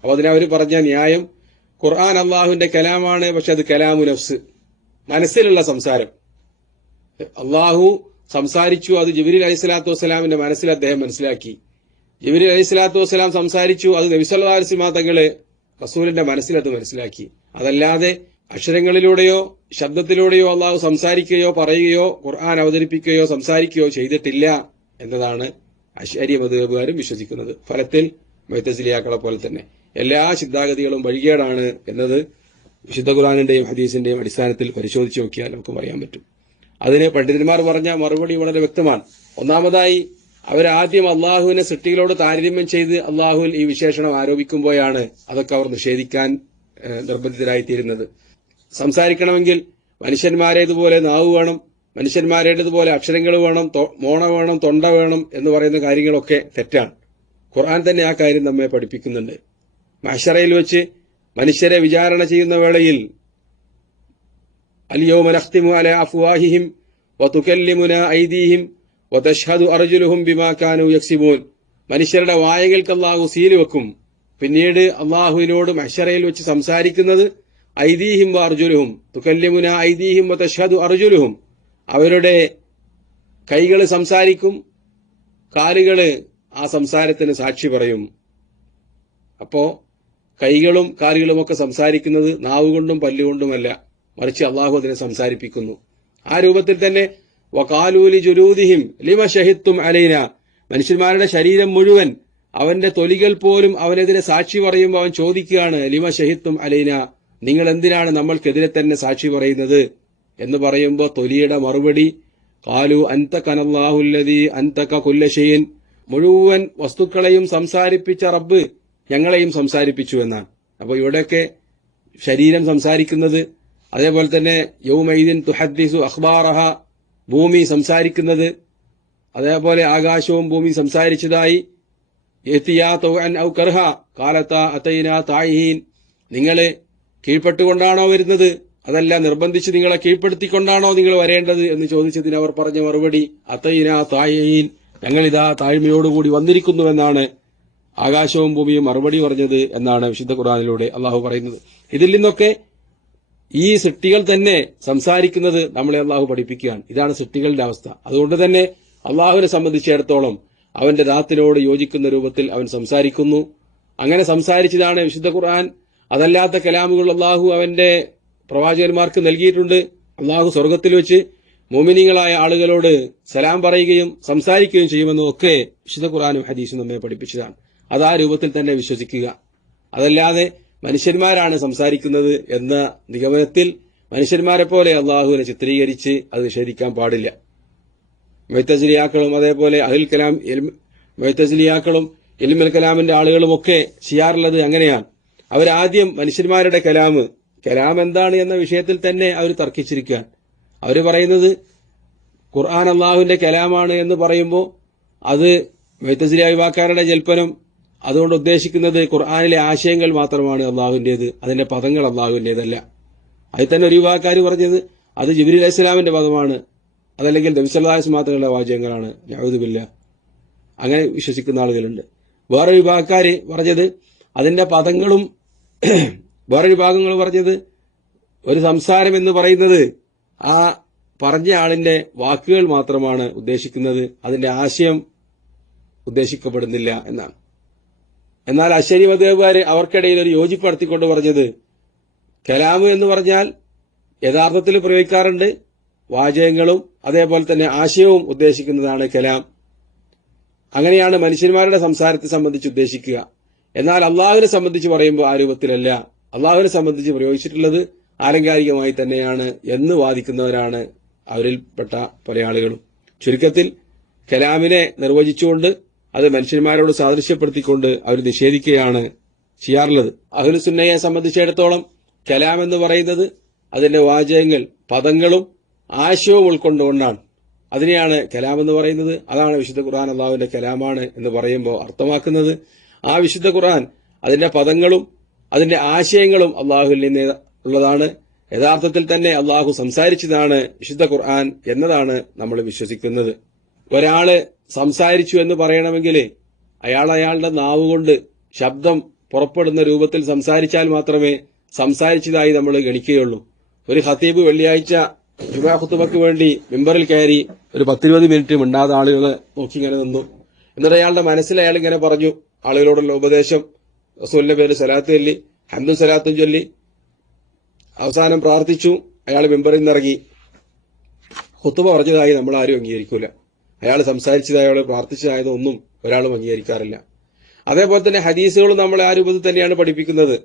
അപ്പൊ അതിനവർ പറഞ്ഞ ന്യായം ഖുർആൻ അള്ളാഹുവിന്റെ കലാമാണ്, പക്ഷെ അത് കലാമു നഫ്സ്, മനസ്സിലുള്ള സംസാരം. അള്ളാഹു സംസാരിച്ചു, അത് ജിബ്രീൽ അലൈഹിസ്സലാത്തു വസ്സലാമിന്റെ മനസ്സിൽ അദ്ദേഹം മനസ്സിലാക്കി. ജിബ്രീൽ അലൈഹിസ്സലാത്തു വസ്സലാം സംസാരിച്ചു, അത് നബി സല്ലല്ലാഹു അലൈഹി വസല്ലം തങ്ങള് റസൂലിന്റെ മനസ്സിൽ അത് മനസ്സിലാക്കി. അതല്ലാതെ അക്ഷരങ്ങളിലൂടെയോ ശബ്ദത്തിലൂടെയോ അള്ളാഹു സംസാരിക്കുകയോ പറയുകയോ ഖുർആൻ അവതരിപ്പിക്കുകയോ സംസാരിക്കുകയോ ചെയ്തിട്ടില്ല എന്നതാണ് അശ്അരി മദ്ഹബുകാരും വിശ്വസിക്കുന്നത്. ഫലത്തിൽ മുഅ്തസിലിയാക്കളെ പോലെ തന്നെ എല്ലാ ചിന്താഗതികളും വഴികേടാണ് എന്നത് വിശുദ്ധ ഖുർആനിന്റെയും ഹദീസിന്റെയും അടിസ്ഥാനത്തിൽ പരിശോധിച്ച് നോക്കിയാൽ നമുക്ക് പറയാൻ പറ്റും. അതിന് പണ്ഡിതന്മാർ പറഞ്ഞ മറുപടി വളരെ വ്യക്തമാണ്. ഒന്നാമതായി അവരാദ്യം അള്ളാഹുവിനെ സൃഷ്ടികളോട് താരതമ്യം ചെയ്ത് അള്ളാഹുവിൽ ഈ വിശേഷണം ആരോപിക്കുമ്പോഴാണ് അതൊക്കെ അവർ നിഷേധിക്കാൻ നിർബന്ധിതരായിത്തീരുന്നത്. സംസാരിക്കണമെങ്കിൽ മനുഷ്യന്മാരേതുപോലെ നാവ് വേണം, മനുഷ്യന്മാരേതുപോലെ അക്ഷരങ്ങൾ വേണം, മോണ വേണം, തൊണ്ട വേണം എന്ന് പറയുന്ന കാര്യങ്ങളൊക്കെ തെറ്റാണ്. ഖുർആൻ തന്നെ ആ കാര്യം നമ്മെ പഠിപ്പിക്കുന്നുണ്ട്. മഹ്ശറയിൽ വെച്ച് മനുഷ്യരെ വിചാരണ ചെയ്യുന്ന വേളയിൽ അൽയൗമ നഖ്തിമു അലാ അഫ്വാഹിഹിം വതുകല്ലിമുനാ ഐദീഹിം വതശ്ഹദു അർജുലുഹും ബിമാ കാനൂ യക്സിബൂൻ. മനുഷ്യരുടെ വായകൾക്ക് അല്ലാഹു സീല് വെക്കും. പിന്നീട് അല്ലാഹുവിനോട് മഹ്ശറയിൽ വെച്ച് സംസാരിക്കുന്നത് ഐദീഹിം വ അർജുലുഹും, തുകല്ലിമുനാ ഐദീഹിം വതശ്ഹദു അർജുലുഹും, അവരുടെ കൈകൾ സംസാരിക്കും, കാലുകള് ആ സംസാരത്തിന് സാക്ഷി പറയും. അപ്പോ കൈകളും കാലുകളും ഒക്കെ സംസാരിക്കുന്നത് നാവുകൊണ്ടും പല്ലുകൊണ്ടുമല്ല, മറിച്ച് അള്ളാഹു അതിനെ സംസാരിപ്പിക്കുന്നു. ആ രൂപത്തിൽ തന്നെ വഖാലൂലി ജുലൂദിഹിം ലിമ ഷഹിദ്തും അലൈന, മനുഷ്യന്മാരുടെ ശരീരം മുഴുവൻ, അവന്റെ തൊലികൾ പോലും അവനെതിരെ സാക്ഷി പറയുമ്പോൾ അവൻ ചോദിക്കുകയാണ് ലിമ ഷഹിദ്തും അലൈന, നിങ്ങൾ എന്തിനാണ് നമ്മൾക്കെതിരെ തന്നെ സാക്ഷി പറയുന്നത് എന്ന് പറയുമ്പോൾ തൊലിയുടെ മറുപടി ഖാലു അൻതകനല്ലാഹുല്ലദീ അൻതക കുല്ല ഷൈഇൻ, മുഴുവൻ വസ്തുക്കളെയും സംസാരിപ്പിച്ച റബ്ബ് ഞങ്ങളെയും സംസാരിപ്പിച്ചു എന്നാണ്. അപ്പൊ ഇവിടെയൊക്കെ ശരീരം സംസാരിക്കുന്നത്, അതേപോലെ തന്നെ യൗമൈദിൻ തുഹദ്ദിസു അഖ്ബാറഹ, ഭൂമി സംസാരിക്കുന്നത്, അതേപോലെ ആകാശവും ഭൂമി സംസാരിച്ചതായി യതിയാ തൗഅൻ ഔ കർഹ ഖാലതാ അതൈനാ തായിഹീൻ, നിങ്ങളെ കീഴ്പ്പെട്ടുകൊണ്ടാണോ വരുന്നത്, അതല്ല നിർബന്ധിച്ച് നിങ്ങളെ കീഴ്പ്പെടുത്തിക്കൊണ്ടാണോ നിങ്ങൾ വരേണ്ടത് എന്ന് ചോദിച്ചതിന് അവർ പറഞ്ഞ മറുപടി അതൈനാ തായിഹീൻ, ഞങ്ങളിതാ താഴ്മയോടുകൂടി വന്നിരിക്കുന്നുവെന്നാണ് ആകാശവും ഭൂമിയും മറുപടി പറഞ്ഞത് എന്നാണ് വിശുദ്ധ ഖുർആനിലൂടെ അള്ളാഹു പറയുന്നത്. ഇതിൽ നിന്നൊക്കെ ഈ സൃഷ്ടികൾ തന്നെ സംസാരിക്കുന്നത് നമ്മളെ അള്ളാഹു പഠിപ്പിക്കുകയാണ്. ഇതാണ് സൃഷ്ടികളുടെ അവസ്ഥ. അതുകൊണ്ട് തന്നെ അള്ളാഹുവിനെ സംബന്ധിച്ചിടത്തോളം അവന്റെ ദാത്തിനോട് യോജിക്കുന്ന രൂപത്തിൽ അവൻ സംസാരിക്കുന്നു. അങ്ങനെ സംസാരിച്ചതാണ് വിശുദ്ധ ഖുർആൻ. അതല്ലാത്ത കലാമുകൾ അള്ളാഹു അവന്റെ പ്രവാചകന്മാർക്ക് നൽകിയിട്ടുണ്ട്. അള്ളാഹു സ്വർഗത്തിൽ വെച്ച് മോമിനികളായ ആളുകളോട് സലാം പറയുകയും സംസാരിക്കുകയും ചെയ്യുമെന്നും ഒക്കെ വിശുദ്ധ ഖുർആനും ഹദീസും നമ്മെ പഠിപ്പിച്ചതാണ്. അത് ആ രൂപത്തിൽ തന്നെ വിശ്വസിക്കുക. അതല്ലാതെ മനുഷ്യന്മാരാണ് സംസാരിക്കുന്നത് എന്ന നിഗമനത്തിൽ മനുഷ്യന്മാരെ പോലെ അള്ളാഹുവിനെ ചിത്രീകരിച്ച് അത് നിഷേധിക്കാൻ പാടില്ല. മുഅ്തസിലിയാക്കളും അതേപോലെ അഹ്ലുൽ കലാം മുഅ്തസിലിയാക്കളും ഇൽമുൽ കലാമിന്റെ ആളുകളുമൊക്കെ ചെയ്യാറുള്ളത് അങ്ങനെയാണ്. അവരാദ്യം മനുഷ്യന്മാരുടെ കലാം എന്താണ് എന്ന വിഷയത്തിൽ തന്നെ അവർ തർക്കിച്ചിരിക്കുകയാണ്. അവർ പറയുന്നത് ഖുർആൻ അള്ളാഹുവിന്റെ കലാമാണ് എന്ന് പറയുമ്പോൾ അത് മുഅ്തസിലിയ വിഭാഗക്കാരുടെ ജൽപ്പനം, അതുകൊണ്ട് ഉദ്ദേശിക്കുന്നത് ഖുർആനിലെ ആശയങ്ങൾ മാത്രമാണ് അള്ളാഹുവിന്റേത്, അതിന്റെ പദങ്ങൾ അള്ളാഹുവിന്റേതല്ല. അതിൽ തന്നെ ഒരു വിഭാഗക്കാർ പറഞ്ഞത് അത് ജിബ്രീൽ അലൈഹി സ്വലാമിന്റെ പദമാണ്, അതല്ലെങ്കിൽ നബി സല്ലല്ലാഹു അലൈഹി വസല്ലം മാത്രമുള്ള വാചകങ്ങളാണ്. നഊദു ബില്ലാഹ്. അങ്ങനെ വിശ്വസിക്കുന്ന ആളുകളുണ്ട്. വേറെ വിഭാഗക്കാര് പറഞ്ഞത് അതിന്റെ പദങ്ങളും, വേറെ വിഭാഗങ്ങൾ പറഞ്ഞത് ഒരു സംസാരം എന്ന് പറയുന്നത് ആ പറഞ്ഞ ആളിന്റെ വാക്കുകൾ മാത്രമാണ് ഉദ്ദേശിക്കുന്നത്, അതിന്റെ ആശയം ഉദ്ദേശിക്കപ്പെടുന്നില്ല എന്നാണ്. എന്നാൽ അശ്ശരി മദ്ഹബുകാര് അവർക്കിടയിൽ ഒരു യോജിപ്പെടുത്തിക്കൊണ്ട് പറഞ്ഞത് കലാമ് എന്ന് പറഞ്ഞാൽ യഥാർത്ഥത്തിൽ പ്രയോഗിക്കാറുണ്ട്, വാചകങ്ങളും അതേപോലെ തന്നെ ആശയവും ഉദ്ദേശിക്കുന്നതാണ് കലാം. അങ്ങനെയാണ് മനുഷ്യന്മാരുടെ സംസാരത്തെ സംബന്ധിച്ച് ഉദ്ദേശിക്കുക. എന്നാൽ അള്ളാഹുവിനെ സംബന്ധിച്ച് പറയുമ്പോൾ ആ രൂപത്തിലല്ല. അള്ളാഹുവിനെ സംബന്ധിച്ച് പ്രയോഗിച്ചിട്ടുള്ളത് ആലങ്കാരികമായി തന്നെയാണ് എന്ന് വാദിക്കുന്നവരാണ് അവരിൽപ്പെട്ട പല ആളുകളും. ചുരുക്കത്തിൽ കലാമിനെ നിർവചിച്ചുകൊണ്ട് അത് മനുഷ്യന്മാരോട് സാദൃശ്യപ്പെടുത്തിക്കൊണ്ട് അവർ നിഷേധിക്കുകയാണ് ചെയ്യാറുള്ളത്. അഹ്ലു സുന്നയെ സംബന്ധിച്ചിടത്തോളം കലാം എന്ന് പറയുന്നത് അതിന്റെ വാചകങ്ങൾ, പദങ്ങളും ആശയവും ഉൾക്കൊണ്ടുകൊണ്ടാണ്. അതിനെയാണ് കലാം എന്ന് പറയുന്നത്. അതാണ് വിശുദ്ധ ഖുർആൻ അള്ളാഹുവിന്റെ കലാമാണ് എന്ന് പറയുമ്പോൾ അർത്ഥമാക്കുന്നത്. ആ വിശുദ്ധ ഖുർആൻ അതിന്റെ പദങ്ങളും അതിന്റെ ആശയങ്ങളും അള്ളാഹുവിൽ നിന്ന് ഉള്ളതാണ്. യഥാർത്ഥത്തിൽ തന്നെ അള്ളാഹു സംസാരിച്ചതാണ് വിശുദ്ധ ഖുർആൻ എന്നതാണ് നമ്മൾ വിശ്വസിക്കുന്നത്. ഒരാള് സംസാരിച്ചു എന്ന് പറയണമെങ്കിൽ അയാളുടെ നാവുകൊണ്ട് ശബ്ദം പുറപ്പെടുന്ന രൂപത്തിൽ സംസാരിച്ചാൽ മാത്രമേ സംസാരിച്ചതായി നമ്മൾ ഗണിക്കുകയുള്ളൂ. ഒരു ഖതീബ് വെള്ളിയാഴ്ച ജുമാ ഖുതുബയ്ക്ക് വേണ്ടി മിമ്പറിൽ കയറി ഒരു 10-20 മിനിറ്റ് മിണ്ടാതെ ആളുകളെ നോക്കി ഇങ്ങനെ നിന്നു. എന്നിട്ട് അയാളുടെ മനസ്സിൽ അയാൾ ഇങ്ങനെ പറഞ്ഞു, ആളുകളോടുള്ള ഉപദേശം, റസൂലിന്റെ പേര് സലാത്ത് ചൊല്ലി, ഹംദും സലാത്തും ചൊല്ലി, അവസാനം പ്രാർത്ഥിച്ചു. അയാൾ മിമ്പറിൽ നിന്നിറങ്ങി. ഖുതുബ പറഞ്ഞതായി നമ്മൾ ആരും അംഗീകരിക്കൂല. അയാൾ സംസാരിച്ചതായോ പ്രാർത്ഥിച്ചതായതോ ഒന്നും ഒരാളും അംഗീകരിക്കാറില്ല. അതേപോലെ തന്നെ ഹദീസുകളും നമ്മളെ ആ രൂപത്തിൽ തന്നെയാണ് പഠിപ്പിക്കുന്നത്.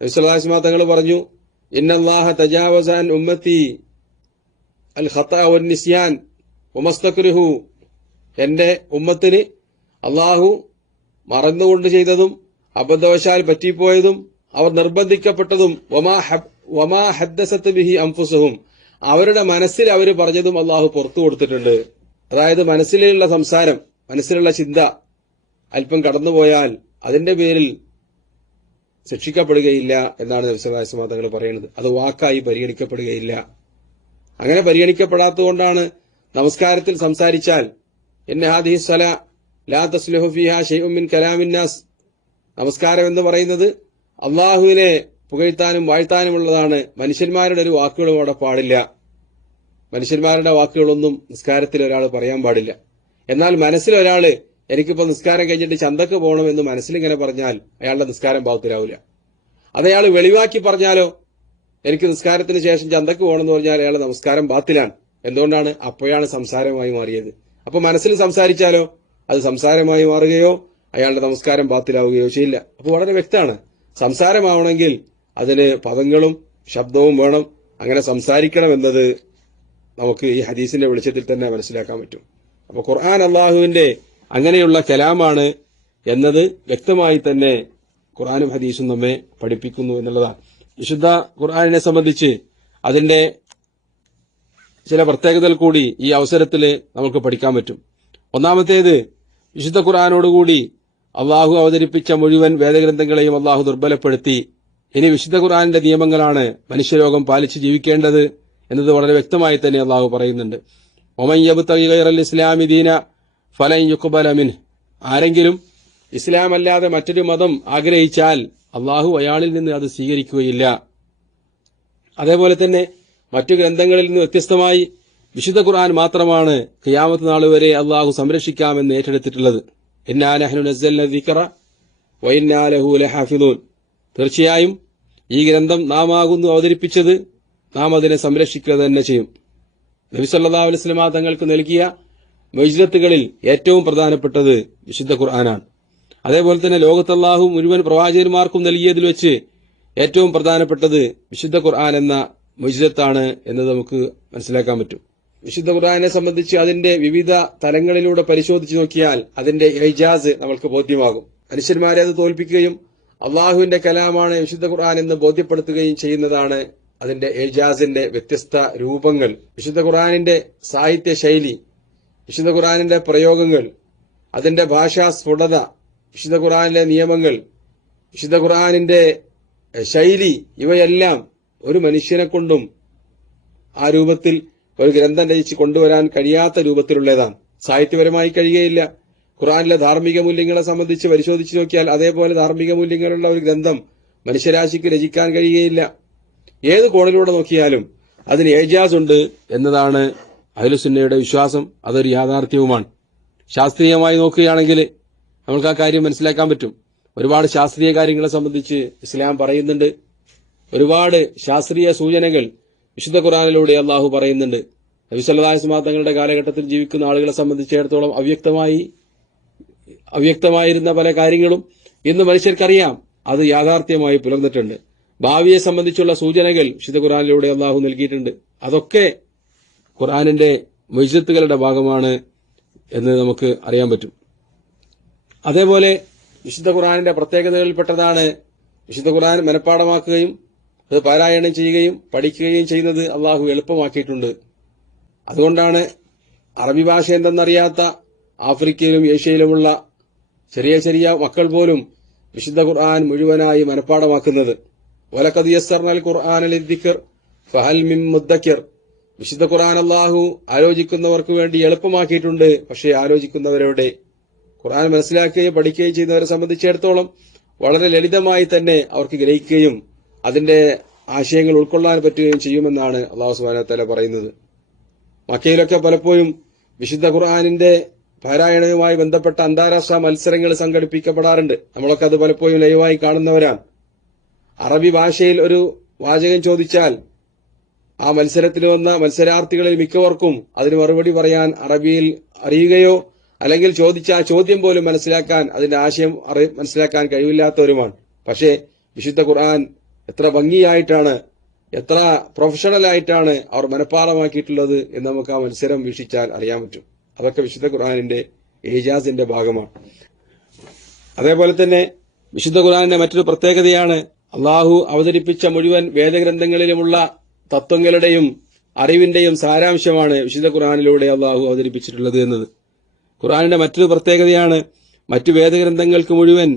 നബി സല്ലല്ലാഹു അലൈഹി വസല്ലം തങ്ങൾ പറഞ്ഞു, ഇന്നല്ലാഹ തജാവസ അൻ ഉമ്മത്തി അൽ ഖതാ വൻ നിസ്യാൻ വമസ്തക്രിഹു, എന്റെ ഉമ്മത്തിന് അള്ളാഹു മറന്നുകൊണ്ട് ചെയ്തതും അബദ്ധവശാൽ പറ്റിപ്പോയതും അവർ നിർബന്ധിക്കപ്പെട്ടതും വമാ ഹദ്ദസത്ത് ബിഹി അൻഫുസുഹും, അവരുടെ മനസ്സിൽ അവർ പറഞ്ഞതും അള്ളാഹു പുറത്തു കൊടുത്തിട്ടുണ്ട്. അതായത് മനസ്സിലുള്ള സംസാരം, മനസ്സിലുള്ള ചിന്ത അല്പം കടന്നുപോയാൽ അതിന്റെ പേരിൽ ശിക്ഷിക്കപ്പെടുകയില്ല എന്നാണ് നബി സല്ലല്ലാഹു അലൈഹി വസല്ലം തങ്ങൾ പറയുന്നത്. അത് വാക്കായി പരിഗണിക്കപ്പെടുകയില്ല. അങ്ങനെ പരിഗണിക്കപ്പെടാത്തതുകൊണ്ടാണ് നമസ്കാരത്തിൽ സംസാരിച്ചാൽ ഇന്ന ഹാദിഹി സ്വലാ ലാ തസ്ലുഹു ഫീഹാ ശൈഉൻ മിൻ കലാമിൻ നാസ്, നമസ്കാരം എന്ന് പറയുന്നത് അള്ളാഹുവിനെ പുകഴ്ത്താനും വാഴ്ത്താനുമുള്ളതാണ്, മനുഷ്യന്മാരുടെ ഒരു വാക്കുകളും അവിടെ പാടില്ല. മനുഷ്യന്മാരുടെ വാക്കുകളൊന്നും നിസ്കാരത്തിൽ ഒരാൾ പറയാൻ പാടില്ല. എന്നാൽ മനസ്സിൽ ഒരാള് എനിക്കിപ്പോ നിസ്കാരം കഴിഞ്ഞിട്ട് ചന്തക്ക് പോകണം എന്ന് മനസ്സിലിങ്ങനെ പറഞ്ഞാൽ അയാളുടെ നിസ്കാരം ബാത്തിലാവില്ല. അതയാൾ വെളിവാക്കി പറഞ്ഞാലോ, എനിക്ക് നിസ്കാരത്തിന് ശേഷം ചന്തക്ക് പോകണമെന്ന് പറഞ്ഞാൽ അയാളുടെ നമസ്കാരം ബാത്തിലാണ്. എന്തുകൊണ്ടാണ്? അപ്പോഴാണ് സംസാരമായി മാറിയത്. അപ്പൊ മനസ്സിൽ സംസാരിച്ചാലോ അത് സംസാരമായി മാറുകയോ അയാളുടെ നമസ്കാരം ബാത്തിലാവുകയോ ചെയ്യില്ല. അപ്പൊ വളരെ വ്യക്തമാണ്, സംസാരമാവണമെങ്കിൽ അതിന് പദങ്ങളും ശബ്ദവും വേണം. അങ്ങനെ സംസാരിക്കണം എന്നത് നമുക്ക് ഈ ഹദീസിന്റെ വെളിച്ചത്തിൽ തന്നെ മനസ്സിലാക്കാൻ പറ്റും. അപ്പൊ ഖുർആൻ അള്ളാഹുവിന്റെ അങ്ങനെയുള്ള കലാമാണ് എന്നത് വ്യക്തമായി തന്നെ ഖുർആനും ഹദീസും നമ്മെ പഠിപ്പിക്കുന്നു എന്നുള്ളതാണ്. വിശുദ്ധ ഖുർആനിനെ സംബന്ധിച്ച് അതിന്റെ ചില പ്രത്യേകതകൾ കൂടി ഈ അവസരത്തിൽ നമുക്ക് പഠിക്കാൻ പറ്റും. ഒന്നാമത്തേത്, വിശുദ്ധ ഖുർആനോടുകൂടി അള്ളാഹു അവതരിപ്പിച്ച മുഴുവൻ വേദഗ്രന്ഥങ്ങളെയും അള്ളാഹു ദുർബലപ്പെടുത്തി. ഇനി വിശുദ്ധ ഖുർആനിന്റെ നിയമങ്ങളാണ് മനുഷ്യലോകം പാലിച്ച് ജീവിക്കേണ്ടത് എന്നത് വളരെ വ്യക്തമായി തന്നെ അള്ളാഹു പറയുന്നുണ്ട്. ഒമൻ യബ്തഗി ഗൈറൽ ഇസ്ലാമി ദീന ഫലൻ യുഖ്ബല മിൻഹു, ആരെങ്കിലും ഇസ്ലാം അല്ലാതെ മറ്റൊരു മതം ആഗ്രഹിച്ചാൽ അള്ളാഹു അയാളിൽ നിന്ന് അത് സ്വീകരിക്കുകയില്ല. അതേപോലെ തന്നെ മറ്റു ഗ്രന്ഥങ്ങളിൽ നിന്ന് വ്യത്യസ്തമായി വിശുദ്ധ ഖുർആൻ മാത്രമാണ് ഖിയാമത്ത് നാൾ വരെ അള്ളാഹു സംരക്ഷിക്കാമെന്ന് ഏറ്റെടുത്തിട്ടുള്ളത്. ഇന്നാ നഹ്നു നസ്സൽന ദിക്റ വഇന്നാ ലഹു ലഹാഫിളൂൻ, തീർച്ചയായും ഈ ഗ്രന്ഥം നാം ആകുന്നു അവതരിപ്പിച്ചത്, നാം അതിനെ സംരക്ഷിക്കുക തന്നെ ചെയ്യും. നബി സല്ലല്ലാഹു അലൈഹി വസല്ലം തങ്ങൾക്ക് നൽകിയ മുഅ്ജിസത്തുകളിൽ ഏറ്റവും പ്രധാനപ്പെട്ടത് വിശുദ്ധ ഖുർആനാണ്. അതേപോലെ തന്നെ ലോകത്ത് അല്ലാഹു മുഴുവൻ പ്രവാചകന്മാർക്കും നൽകിയതിൽ വെച്ച് ഏറ്റവും പ്രധാനപ്പെട്ടത് വിശുദ്ധ ഖുർആൻ എന്ന മുഅ്ജിസത്താണ് എന്ന് നമുക്ക് മനസ്സിലാക്കാൻ പറ്റും. വിശുദ്ധ ഖുർആനെ സംബന്ധിച്ച് അതിന്റെ വിവിധ തലങ്ങളിലൂടെ പരിശോധിച്ചു നോക്കിയാൽ അതിന്റെ ഇജാസ് നമ്മൾക്ക് ബോധ്യമാകും. മനുഷ്യന്മാരെ അത് തോൽപ്പിക്കുകയും അള്ളാഹുവിന്റെ കലാമാണ് വിശുദ്ധ ഖുർആൻ എന്ന് ബോധ്യപ്പെടുത്തുകയും ചെയ്യുന്നതാണ് അതിന്റെ ഇജാസിന്റെ വ്യത്യസ്ത രൂപങ്ങൾ. വിശുദ്ധ ഖുർആനിന്റെ സാഹിത്യ ശൈലി, വിശുദ്ധ ഖുർആനിന്റെ പ്രയോഗങ്ങൾ, അതിന്റെ ഭാഷാ സ്ഫുടത, വിശുദ്ധ ഖുർആനിലെ നിയമങ്ങൾ, വിശുദ്ധ ഖുർആനിന്റെ ശൈലി, ഇവയെല്ലാം ഒരു മനുഷ്യനെ കൊണ്ടും ആ രൂപത്തിൽ ഒരു ഗ്രന്ഥം രചിച്ച് കൊണ്ടുവരാൻ കഴിയാത്ത രൂപത്തിലുള്ളതാണ്. സാഹിത്യപരമായി കഴിയുകയില്ല. ഖുർആനിലെ ധാർമ്മിക മൂല്യങ്ങളെ സംബന്ധിച്ച് പരിശോധിച്ചു നോക്കിയാൽ അതേപോലെ ധാർമ്മിക മൂല്യങ്ങളുള്ള ഒരു ഗ്രന്ഥം മനുഷ്യരാശിക്ക് രചിക്കാൻ കഴിയുകയില്ല. ഏത് കോണിലൂടെ നോക്കിയാലും അതിന് ഏജാസ് ഉണ്ട് എന്നതാണ് അഹ്ലുസുന്നയുടെ വിശ്വാസം. അതൊരു യാഥാർത്ഥ്യവുമാണ്. ശാസ്ത്രീയമായി നോക്കുകയാണെങ്കിൽ നമുക്ക് ആ കാര്യം മനസ്സിലാക്കാൻ പറ്റും. ഒരുപാട് ശാസ്ത്രീയ കാര്യങ്ങളെ സംബന്ധിച്ച് ഇസ്ലാം പറയുന്നുണ്ട്. ഒരുപാട് ശാസ്ത്രീയ സൂചനകൾ വിശുദ്ധ ഖുർആനിലൂടെ അള്ളാഹു പറയുന്നുണ്ട്. നബി സല്ലല്ലാഹു അലൈഹി വസല്ലം തങ്ങളുടെ കാലഘട്ടത്തിൽ ജീവിക്കുന്ന ആളുകളെ സംബന്ധിച്ചിടത്തോളം അവ്യക്തമായിരുന്ന പല കാര്യങ്ങളും ഇന്ന് മനുഷ്യർക്കറിയാം. അത് യാഥാർത്ഥ്യമായി പുലർന്നിട്ടുണ്ട്. ഭാവിയെ സംബന്ധിച്ചുള്ള സൂചനകൾ വിശുദ്ധ ഖുർആനിലൂടെ അള്ളാഹു നൽകിയിട്ടുണ്ട്. അതൊക്കെ ഖുർആനിന്റെ മുഅ്ജിസത്തുകളുടെ ഭാഗമാണ് എന്ന് നമുക്ക് അറിയാൻ പറ്റും. അതേപോലെ വിശുദ്ധ ഖുർആനിന്റെ പ്രത്യേകതകളിൽപ്പെട്ടതാണ് വിശുദ്ധ ഖുർആൻ മനഃപ്പാഠമാക്കുകയും അത് പാരായണം ചെയ്യുകയും പഠിക്കുകയും ചെയ്യുന്നത് അള്ളാഹു എളുപ്പമാക്കിയിട്ടുണ്ട്. അതുകൊണ്ടാണ് അറബി ഭാഷ എന്തെന്നറിയാത്ത ആഫ്രിക്കയിലും ഏഷ്യയിലുമുള്ള ചെറിയ ചെറിയ മക്കൾ പോലും വിശുദ്ധ ഖുർആൻ മുഴുവനായി മനഃപ്പാഠമാക്കുന്നത്. വലഖദ് യസ്സർനൽ ഖുർആന ലിദ്ദിക്ർ ഫഹൽ മിൻ മുദ്ദക്കിർ, വിശുദ്ധ ഖുർആൻ അള്ളാഹു ആലോചിക്കുന്നവർക്ക് വേണ്ടി എളുപ്പമാക്കിയിട്ടുണ്ട്. പക്ഷേ ആലോചിക്കുന്നവരുടെ ഖുർആൻ മനസ്സിലാക്കുകയും പഠിക്കുകയും ചെയ്യുന്നവരെ സംബന്ധിച്ചിടത്തോളം വളരെ ലളിതമായി തന്നെ അവർക്ക് ഗ്രഹിക്കുകയും അതിന്റെ ആശയങ്ങൾ ഉൾക്കൊള്ളാൻ പറ്റുകയും ചെയ്യുമെന്നാണ് അള്ളാഹു സുബ്ഹാനഹു വ തആല പറയുന്നത്. മക്കയിലൊക്കെ പലപ്പോഴും വിശുദ്ധ ഖുർആനിന്റെ പാരായണവുമായി ബന്ധപ്പെട്ട അന്താരാഷ്ട്ര മത്സരങ്ങൾ സംഘടിപ്പിക്കപ്പെടാറുണ്ട്. നമ്മളൊക്കെ അത് പലപ്പോഴും ലൈവായി കാണുന്നവരാണ്. അറബി ഭാഷയിൽ ഒരു വാചകം ചോദിച്ചാൽ ആ മത്സരത്തിൽ വന്ന മത്സരാർത്ഥികളിൽ മിക്കവർക്കും അതിന് മറുപടി പറയാൻ അറബിയിൽ അറിയുകയോ അല്ലെങ്കിൽ ചോദിച്ച ആ ചോദ്യം പോലും മനസ്സിലാക്കാൻ അതിന്റെ ആശയം മനസ്സിലാക്കാൻ കഴിവില്ലാത്തവരുമാണ്. പക്ഷേ വിശുദ്ധ ഖുർആൻ എത്ര ഭംഗിയായിട്ടാണ്, എത്ര പ്രൊഫഷണലായിട്ടാണ് അവർ മനഃപ്പാഠമാക്കിയിട്ടുള്ളത് എന്ന് നമുക്ക് ആ മത്സരം വീക്ഷിച്ചാൽ അറിയാൻ പറ്റും. അതൊക്കെ വിശുദ്ധ ഖുർആനിന്റെ ഏജാസിന്റെ ഭാഗമാണ്. അതേപോലെ തന്നെ വിശുദ്ധ ഖുർആനിന്റെ മറ്റൊരു പ്രത്യേകതയാണ് അള്ളാഹു അവതരിപ്പിച്ച മുഴുവൻ വേദഗ്രന്ഥങ്ങളിലുമുള്ള തത്വങ്ങളുടെയും അറിവിന്റെയും സാരാംശമാണ് വിശുദ്ധ ഖുർആനിലൂടെ അള്ളാഹു അവതരിപ്പിച്ചിട്ടുള്ളത് എന്നത്. ഖുർആനിന്റെ മറ്റൊരു പ്രത്യേകതയാണ് മറ്റു വേദഗ്രന്ഥങ്ങൾക്ക് മുഴുവൻ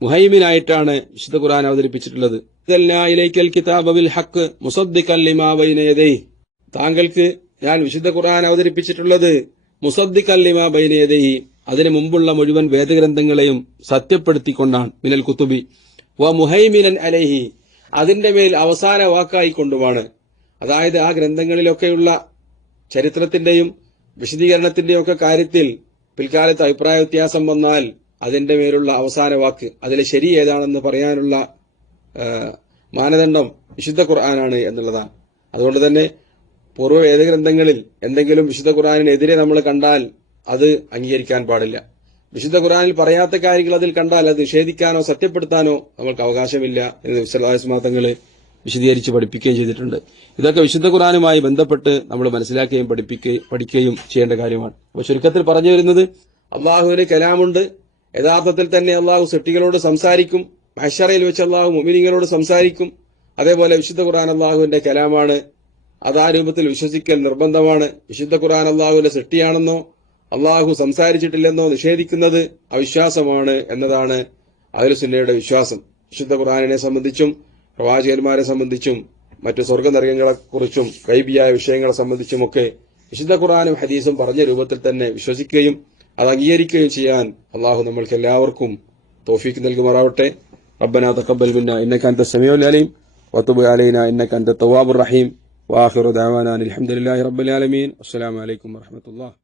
മുഹൈമിനായിട്ടാണ് വിശുദ്ധ ഖുർആൻ അവതരിപ്പിച്ചിട്ടുള്ളത്. താങ്കൾക്ക് ഞാൻ വിശുദ്ധ ഖുർആൻ അവതരിപ്പിച്ചിട്ടുള്ളത് മുസദ്ദിഖൻ ലിമാ ബൈന യദൈഹി, അതിനു മുമ്പുള്ള മുഴുവൻ വേദഗ്രന്ഥങ്ങളെയും സത്യപ്പെടുത്തിക്കൊണ്ടാണ്, മിനൽ കുത്തുബി വ മുഹൈമിനൻ അലൈഹി, അതിന്റെ മേൽ അവസാന വാക്കായിക്കൊണ്ടുമാണ്. അതായത് ആ ഗ്രന്ഥങ്ങളിലൊക്കെയുള്ള ചരിത്രത്തിന്റെയും വിശദീകരണത്തിന്റെയും ഒക്കെ കാര്യത്തിൽ പിൽക്കാലത്ത് അഭിപ്രായ വ്യത്യാസം വന്നാൽ അതിന്റെ മേലുള്ള അവസാന വാക്ക്, അതിലെ ശരി ഏതാണെന്ന് പറയാനുള്ള മാനദണ്ഡം വിശുദ്ധ ഖുർആനാണ് എന്നുള്ളതാണ്. അതുകൊണ്ട് തന്നെ പൂർവ്വ വേദഗ്രന്ഥങ്ങളിൽ എന്തെങ്കിലും വിശുദ്ധ ഖുർആനിനെതിരെ നമ്മൾ കണ്ടാൽ അത് അംഗീകരിക്കാൻ പാടില്ല. വിശുദ്ധ ഖുർആനിൽ പറയാത്ത കാര്യങ്ങൾ അതിൽ കണ്ടാൽ അത് നിഷേധിക്കാനോ സത്യപ്പെടുത്താനോ നമ്മൾക്ക് അവകാശമില്ല എന്ന് വിശുദ്ധ വിശദീകരിച്ച് പഠിപ്പിക്കുകയും ചെയ്തിട്ടുണ്ട്. ഇതൊക്കെ വിശുദ്ധ ഖുർആനുമായി ബന്ധപ്പെട്ട് നമ്മൾ മനസ്സിലാക്കുകയും പഠിക്കുകയും ചെയ്യേണ്ട കാര്യമാണ്. അപ്പോൾ ചുരുക്കത്തിൽ പറഞ്ഞു വരുന്നത്, അള്ളാഹുവിന് കലാമുണ്ട്. യഥാർത്ഥത്തിൽ തന്നെ അള്ളാഹു സൃഷ്ടികളോട് സംസാരിക്കും. മഹ്ശറയിൽ വെച്ച് അള്ളാഹു മുഅ്മിനീങ്ങളോട് സംസാരിക്കും. അതേപോലെ വിശുദ്ധ ഖുർആൻ അള്ളാഹുവിന്റെ കലാമാണ്. അത് ആ രൂപത്തിൽ വിശ്വസിക്കൽ നിർബന്ധമാണ്. വിശുദ്ധ ഖുർആൻ അള്ളാഹുവിന്റെ സൃഷ്ടിയാണെന്നോ അള്ളാഹു സംസാരിച്ചിട്ടില്ലെന്നോ നിഷേധിക്കുന്നത് അവിശ്വാസമാണ് എന്നതാണ് അഹ്ലുസുന്നയുടെ വിശ്വാസം. വിശുദ്ധ ഖുർആനിനെ സംബന്ധിച്ചും പ്രവാചകന്മാരെ സംബന്ധിച്ചും മറ്റു സ്വർഗ്ഗനരകങ്ങളെക്കുറിച്ചും ഗൈബിയായ വിഷയങ്ങളെ സംബന്ധിച്ചുമൊക്കെ വിശുദ്ധ ഖുർആനും ഹദീസും പറഞ്ഞ രൂപത്തിൽ തന്നെ വിശ്വസിക്കുകയും അത് അംഗീകരിക്കുകയും ചെയ്യാൻ അള്ളാഹു നമ്മൾക്ക് എല്ലാവർക്കും തൗഫീഖ് നൽകുമാറാവട്ടെ. റബ്ബനാ തഖബ്ബൽ മിന്നാ ഇന്നക അൻത സമീഉൽ അലീം വതുബ് അലൈനാ ഇന്നക അൻത തവ്വാബുർ റഹീം. വആഖിറു ദഅവാനാ അൽഹംദുലില്ലാഹി റബ്ബിൽ ആലമീൻ. അസ്സലാമു അലൈക്കും വറഹ്മത്തുള്ളാഹി.